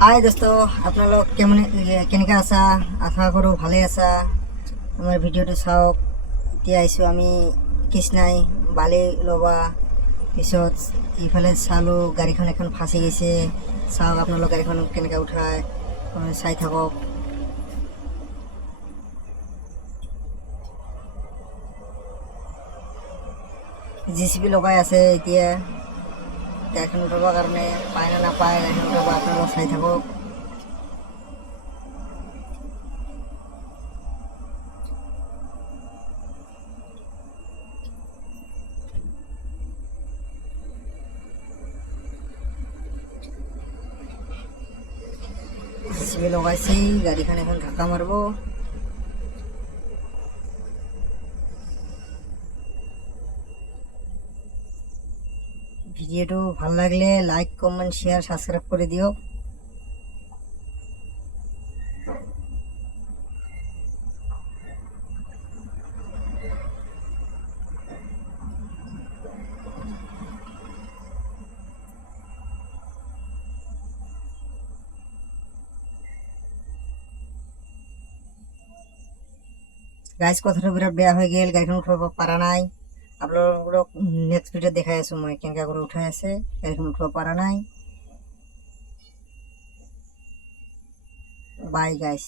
High দোস্ত, আপোনালোক কেনেকৈ আছা? আশা কৰোঁ ভালে আছা। আমাৰ ভিডিঅ'টো চাওক। এতিয়া আহিছোঁ আমি কৃষ্ণাই বালি ল'বা পিছত ইফালে চালোঁ গাড়ীখন এখন ফাঁচি গৈছে। চাওক আপোনালোক গাড়ীখন কেনেকৈ উঠায়, চাই থাকক। JCB লগাই আছে এতিয়া গাড়ীখন উঠাবৰ কাৰণে। পায় নে নাপায় গাড়ীখন উঠাব, আপোনালোক চাই থাকক। JCB লগাইছি, গাড়ীখন এখন ধাক্কা মাৰিব। ভিডিওটো ভাল লাগলে লাইক, কমেন্ট, শেয়ার, সাবস্ক্রাইব করে দিও। গাইজ কথাটো বিৰাট বেয়া হৈ গ'ল, গাড়ীখন উঠাব পৰা নাই। আপোনালোকক নেক্সট ভিডিঅ'ত দেখাই আছোঁ মই কেনেকৈ কৰি উঠাই আছে। গাড়ীখন উঠাব পৰা নাই। By guys.